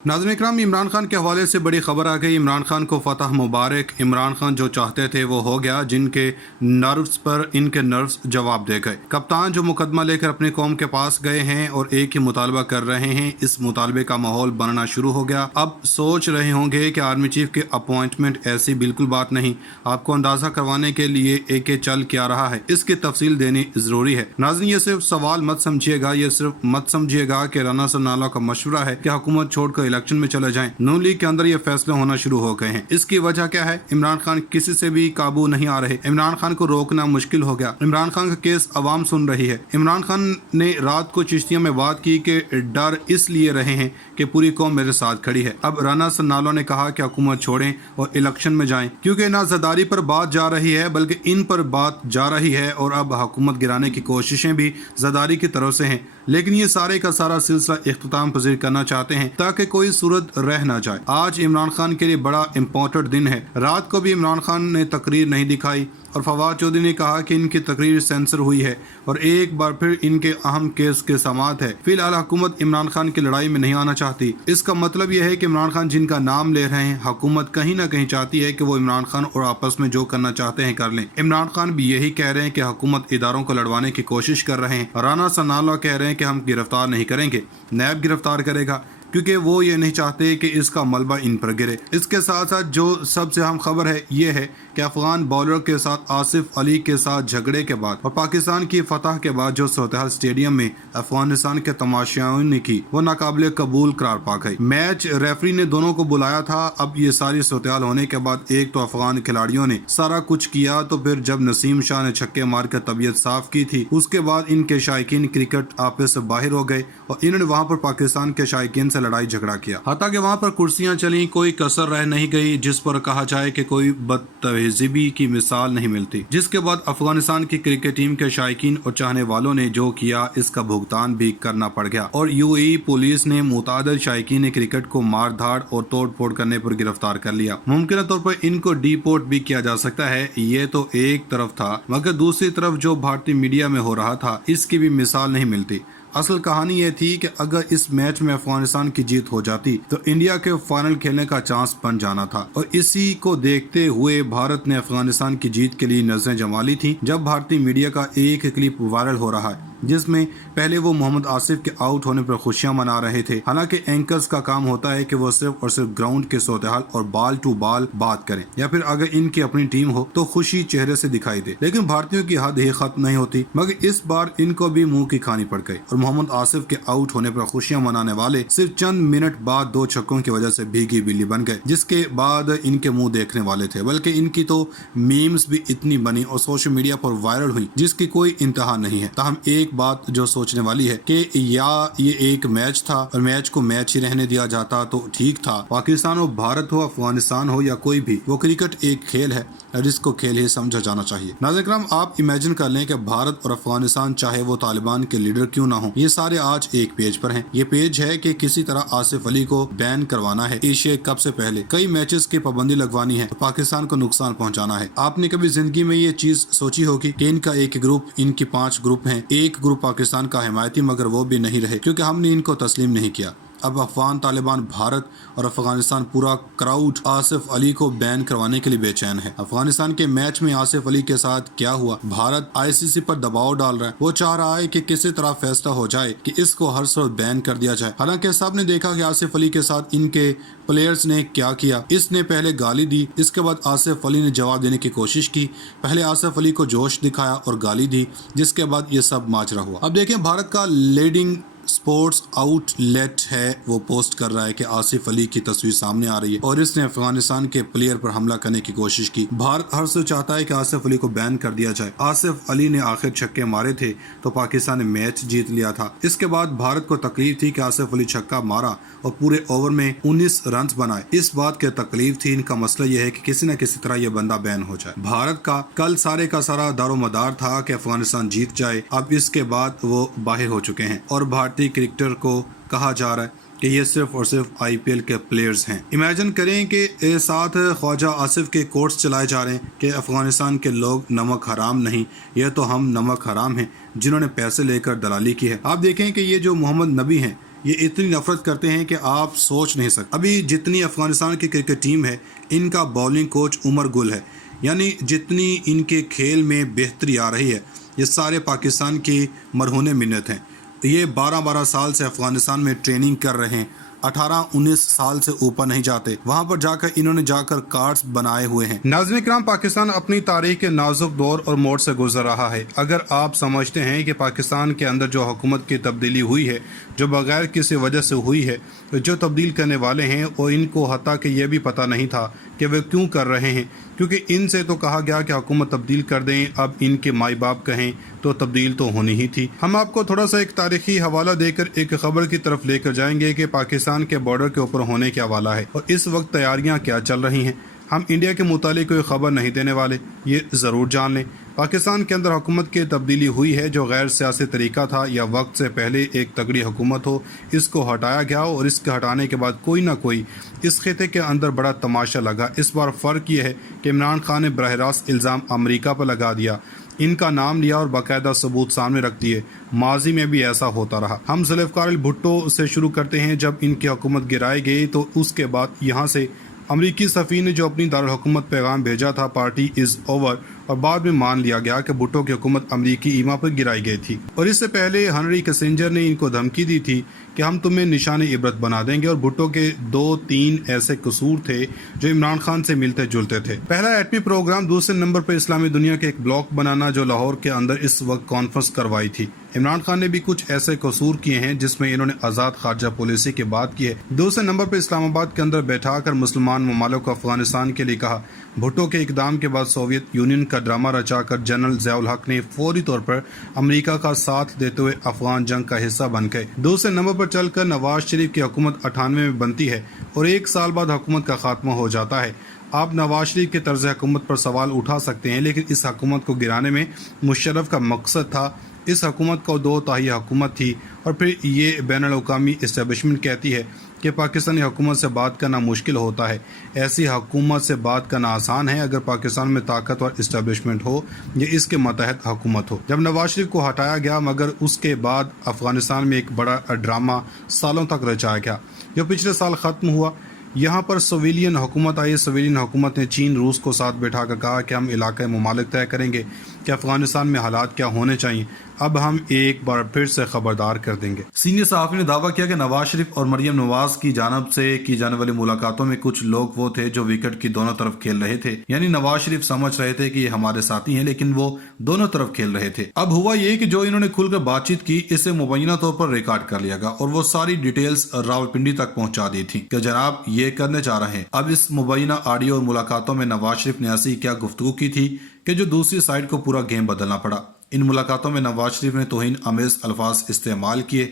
नाज़रीन इकराम, इमरान खान के हवाले से बड़ी खबर आ गई। इमरान खान को फतह मुबारक। इमरान खान जो चाहते थे वो हो गया। जिनके नर्व्स पर इनके नर्व्स जवाब दे गए। कप्तान जो मुकदमा लेकर अपनी कौम के पास गए हैं और एक ही मुतालबा कर रहे हैं, इस मुतालबे का माहौल बनना शुरू हो गया। अब सोच रहे होंगे कि आर्मी चीफ के अपॉइंटमेंट ऐसी बिल्कुल बात नहीं। आपको अंदाजा करवाने के लिए एक चल क्या रहा है, इसकी तफसील देनी जरूरी है। नाज़रीन, ये सिर्फ सवाल मत समझिएगा, ये सिर्फ मत समझिएगा कि राना सनाउल्लाह का मशवरा है कि हुकूमत छोड़कर इलेक्शन में चले जाएं। नून लीग के अंदर ये फैसले होना शुरू हो गए हैं। इसकी वजह क्या है? इमरान खान किसी से भी काबू नहीं आ रहे। इमरान खान को रोकना मुश्किल हो गया। इमरान खान का केस अवाम सुन रही है। इमरान खान ने रात को चिश्तिया में बात की कि डर इसलिए रहे हैं कि पूरी कौम मेरे साथ खड़ी है। अब राना सनाउल्लाह ने कहा कि हुकूमत छोड़ें और इलेक्शन में जाएं, क्योंकि ना ज़रदारी पर बात जा रही है बल्कि इन पर बात जा रही है और अब हुकूमत गिराने की कोशिशें भी ज़रदारी की तरफ से हैं। लेकिन ये सारे का सारा सिलसिला इख्तिताम पजीर करना चाहते हैं ताकि कोई सूरत रह ना जाए। आज इमरान खान के लिए बड़ा इम्पोर्टेंट दिन है। रात को भी इमरान खान ने तकरीर नहीं दिखाई और फवाद चौधरी ने कहा कि इनकी तकरीर सेंसर हुई है और एक बार फिर इनके अहम केस के समात है। फिलहाल हुकूमत इमरान खान की लड़ाई में नहीं आना चाहती। इसका मतलब यह है कि इमरान खान जिनका नाम ले रहे हैं, हुकूमत कहीं ना कहीं चाहती है कि वो इमरान खान और आपस में जो करना चाहते हैं कर लें। इमरान खान भी यही कह रहे हैं कि हुकूमत इदारों को लड़वाने की कोशिश कर रहे हैं। राना सनाउल्लाह कह रहे हैं कि हम गिरफ्तार नहीं करेंगे, नैब गिरफ्तार करेगा, क्योंकि वो ये नहीं चाहते कि इसका मलबा इन पर गिरे। इसके साथ साथ जो सबसे अहम खबर है ये है कि अफगान बॉलर के साथ आसिफ अली के साथ झगड़े के बाद और पाकिस्तान की फतह के बाद जो सूरत स्टेडियम में अफगानिस्तान के तमाशाओं ने की वो नाकाबिले कबूल करार पा गई। मैच रेफरी ने दोनों को बुलाया था। अब ये सारी सूरत होने के बाद एक तो अफगान खिलाड़ियों ने सारा कुछ किया, तो फिर जब नसीम शाह ने छक्के मार कर तबीयत साफ की थी, उसके बाद इनके शायकीन क्रिकेट आपस से बाहर हो गए और इन्होंने वहाँ पर पाकिस्तान के शायकीन लड़ाई झगड़ा किया। हालांकि वहां पर कुर्सियां चली, कोई कसर रह नहीं गई जिस पर कहा जाए कि कोई बदतहजीबी की मिसाल नहीं मिलती। जिसके बाद अफगानिस्तान की क्रिकेट टीम के शायकीन और चाहने वालों ने जो किया इसका भुगतान भी करना पड़ गया और यूएई पुलिस ने मुतादिद शायकीन क्रिकेट को मार धाड़ और तोड़ फोड़ करने पर गिरफ्तार कर लिया। मुमकिन तौर पर इनको डिपोर्ट भी किया जा सकता है। ये तो एक तरफ था, मगर दूसरी तरफ जो भारतीय मीडिया में हो रहा था इसकी भी मिसाल नहीं मिलती। असल कहानी ये थी कि अगर इस मैच में अफगानिस्तान की जीत हो जाती तो इंडिया के फाइनल खेलने का चांस बन जाना था और इसी को देखते हुए भारत ने अफगानिस्तान की जीत के लिए नजरें जमा ली थी। जब भारतीय मीडिया का एक क्लिप वायरल हो रहा है जिसमें पहले वो मोहम्मद आसिफ के आउट होने पर खुशियां मना रहे थे। हालांकि एंकर्स का काम होता है कि वो सिर्फ और सिर्फ ग्राउंड के सूरत-ए-हाल और बाल टू बाल बात करें या फिर अगर इनकी अपनी टीम हो तो खुशी चेहरे से दिखाई दे। लेकिन भारतीयों की हद ही खत्म नहीं होती, मगर इस बार इनको भी मुंह की खानी पड़ गई और मोहम्मद आसिफ के आउट होने पर खुशियां मनाने वाले सिर्फ चंद मिनट बाद दो छक्कों की वजह से भीगी बिल्ली बन गए, जिसके बाद इनके मुंह देखने वाले थे। बल्कि इनकी तो मीम्स भी इतनी बनी और सोशल मीडिया पर वायरल हुई जिसकी कोई इंतहा नहीं है। ताहम एक बात जो सोचने वाली है कि या ये एक मैच था और मैच को मैच ही रहने दिया जाता तो ठीक था। पाकिस्तान हो, भारत हो, अफगानिस्तान हो या कोई भी, वो क्रिकेट एक खेल है और इसको खेल ही समझा जाना चाहिए। नाज़रीन इकराम, आप इमेजिन कर लें कि भारत और अफगानिस्तान चाहे वो तालिबान के लीडर क्यों ना हो, ये सारे आज एक पेज पर हैं। ये पेज है कि किसी तरह आसिफ अली को बैन करवाना है, एशिया कप से पहले कई मैचेस की पाबंदी लगवानी है, तो पाकिस्तान को नुकसान पहुंचाना है। आपने कभी जिंदगी में ये चीज सोची होगी कि इनका एक ग्रुप, इनके 5 ग्रुप हैं, एक ग्रुप पाकिस्तान का हिमायती, मगर वो भी नहीं रहे क्योंकि हमने इनको तस्लीम नहीं किया। अब अफगान, तालिबान, भारत और अफगानिस्तान पूरा क्राउड आसिफ अली को बैन करवाने के लिए बेचैन है। अफगानिस्तान के मैच में आसिफ अली के साथ क्या हुआ? भारत आईसीसी पर दबाव डाल रहा है। वो चाह रहा है कि किसी तरह फैसला हो जाए कि इसको हर सूरत बैन कर दिया जाए। हालांकि सबने देखा कि आसिफ अली के साथ इनके प्लेयर्स ने क्या किया। इसने पहले गाली दी, इसके बाद आसिफ अली ने जवाब देने की कोशिश की। पहले आसिफ अली को जोश दिखाया और गाली दी, जिसके बाद ये सब माजरा हुआ। अब देखें, भारत का लीडिंग स्पोर्ट्स आउटलेट है वो पोस्ट कर रहा है कि आसिफ अली की तस्वीर सामने आ रही है और इसने अफगानिस्तान के प्लेयर पर हमला करने की कोशिश की। भारत हर से चाहता है कि आसिफ अली को बैन कर दिया जाए। आसिफ अली ने आखिर छक्के मारे थे तो पाकिस्तान ने मैच जीत लिया था। इसके बाद भारत को तकलीफ थी कि आसिफ अली छक्का मारा और पूरे ओवर में 19 रन बनाए। इस बात की तकलीफ थी। इनका मसला यह है कि किसी न किसी तरह यह बंदा बैन हो जाए। भारत का कल सारे का सारा दारोमदार था कि अफगानिस्तान जीत जाए। अब इसके बाद वो बाहर हो चुके हैं और भारतीय क्रिकेटर को कहा जा रहा है कि ये सिर्फ और सिर्फ आईपीएल के प्लेयर्स हैं। इमेजिन करें कि साथ ख्वाजा आसिफ के कोर्ट्स चलाए जा रहे हैं कि अफगानिस्तान के लोग नमक हराम नहीं, ये तो हम नमक हराम हैं जिन्होंने पैसे लेकर दलाली की है। आप देखें कि ये जो मोहम्मद नबी हैं یہ اتنی نفرت کرتے ہیں کہ آپ سوچ نہیں سکتے۔ ابھی جتنی افغانستان کی کرکٹ ٹیم ہے، ان کا بولنگ کوچ عمر گل ہے، یعنی جتنی ان کے کھیل میں بہتری آ رہی ہے، یہ سارے پاکستان کی مرہون منت ہیں۔ یہ 12 سال سے افغانستان میں ٹریننگ کر رہے ہیں، 18-19 سال سے اوپر نہیں جاتے، وہاں پر جا کر انہوں نے کارڈز بنائے ہوئے ہیں۔ ناظرین کرام، پاکستان اپنی تاریخ کے نازک دور اور موڑ سے گزر رہا ہے۔ اگر آپ سمجھتے ہیں کہ پاکستان کے اندر جو حکومت کی تبدیلی ہوئی ہے، جو بغیر کسی وجہ سے ہوئی ہے، جو تبدیل کرنے والے ہیں اور ان کو حتیٰ کہ یہ بھی پتہ نہیں تھا کہ وہ کیوں کر رہے ہیں، کیونکہ ان سے تو کہا گیا کہ حکومت تبدیل کر دیں، اب ان کے مائی باپ کہیں تو تبدیل تو ہونی ہی تھی۔ ہم آپ کو تھوڑا سا ایک تاریخی حوالہ دے کر ایک خبر کی طرف لے کر جائیں گے کہ پاکستان کے بارڈر کے اوپر ہونے کیا والا ہے اور اس وقت تیاریاں کیا چل رہی ہیں۔ ہم انڈیا کے متعلق کوئی خبر نہیں دینے والے، یہ ضرور جان لیں۔ پاکستان کے اندر حکومت کی تبدیلی ہوئی ہے، جو غیر سیاسی طریقہ تھا یا وقت سے پہلے ایک تگڑی حکومت ہو، اس کو ہٹایا گیا اور اس کے ہٹانے کے بعد کوئی نہ کوئی اس خطے کے اندر بڑا تماشا لگا۔ اس بار فرق یہ ہے کہ عمران خان نے براہ راست الزام امریکہ پر لگا دیا، ان کا نام لیا اور باقاعدہ ثبوت سامنے رکھ دیے۔ ماضی میں بھی ایسا ہوتا رہا۔ ہم ذوالفقار بھٹو سے شروع کرتے ہیں۔ جب ان کی حکومت گرائی گئی تو اس کے بعد یہاں سے امریکی سفیر نے جو اپنی دارالحکومت پیغام بھیجا تھا، پارٹی از اوور، اور بعد میں مان لیا گیا کہ بھٹو کی حکومت امریکی ایما پر گرائی گئی تھی۔ اور اس سے پہلے ہنری کسنجر نے ان کو دھمکی دی تھی کہ ہم تمہیں نشان عبرت بنا دیں گے، اور بھٹو کے 2-3 ایسے قصور تھے جو عمران خان سے ملتے جلتے تھے۔ پہلا ایٹمی پروگرام، دوسرے نمبر پر اسلامی دنیا کے ایک بلاک بنانا جو لاہور کے اندر اس وقت کانفرنس کروائی تھی۔ عمران خان نے بھی کچھ ایسے قصور کیے ہیں جس میں انہوں نے آزاد خارجہ پالیسی کی بات کی ہے۔ دوسرے نمبر پر اسلام آباد کے اندر بیٹھا کر مسلمان ممالک کو افغانستان کے لیے کہا۔ بھٹو کے اقدام کے بعد سوویت یونین کا ڈرامہ رچا کر جنرل ضیاء الحق نے فوری طور پر امریکہ کا ساتھ دیتے ہوئے افغان جنگ کا حصہ بن گئے۔ دوسرے نمبر پر چل کر نواز شریف کی حکومت 98 میں بنتی ہے اور 1 سال بعد حکومت کا خاتمہ ہو جاتا ہے۔ آپ نواز شریف کے طرز حکومت پر سوال اٹھا سکتے ہیں، لیکن اس حکومت کو گرانے میں مشرف کا مقصد تھا۔ اس حکومت کو 2 تہائی حکومت تھی، اور پھر یہ بین الاقوامی اسٹیبلشمنٹ کہتی ہے کہ پاکستانی حکومت سے بات کرنا مشکل ہوتا ہے۔ ایسی حکومت سے بات کرنا آسان ہے اگر پاکستان میں طاقتور اسٹیبلشمنٹ ہو یا اس کے ماتحت حکومت ہو۔ جب نواز شریف کو ہٹایا گیا، مگر اس کے بعد افغانستان میں ایک بڑا ڈرامہ سالوں تک رچایا گیا جو پچھلے سال ختم ہوا۔ یہاں پر سویلین حکومت آئی۔ سویلین حکومت نے چین، روس کو ساتھ بٹھا کر کہا کہ ہم علاقۂ ممالک طے کریں گے کہ افغانستان میں حالات کیا ہونے چاہیے۔ اب ہم ایک بار پھر سے خبردار کر دیں گے۔ سینئر صحافی نے دعویٰ کیا کہ نواز شریف اور مریم نواز کی جانب سے کی جانے والی ملاقاتوں میں کچھ لوگ وہ تھے جو وکٹ کی دونوں طرف کھیل رہے تھے، یعنی نواز شریف سمجھ رہے تھے کہ یہ ہمارے ساتھی ہیں، لیکن وہ دونوں طرف کھیل رہے تھے۔ اب ہوا یہ کہ جو انہوں نے کھل کر بات چیت کی، اسے مبینہ طور پر ریکارڈ کر لیا گیا اور وہ ساری ڈیٹیلز راولپنڈی تک پہنچا دی تھی کہ جناب یہ کرنے چاہ رہے ہیں۔ اب اس مبینہ آڈیو اور ملاقاتوں میں نواز شریف نے ایسی کیا گفتگو کی تھی کہ جو دوسری سائڈ کو پورا گیم بدلنا پڑا۔ ان ملاقاتوں میں نواز شریف نے توہین آمیز الفاظ استعمال کیے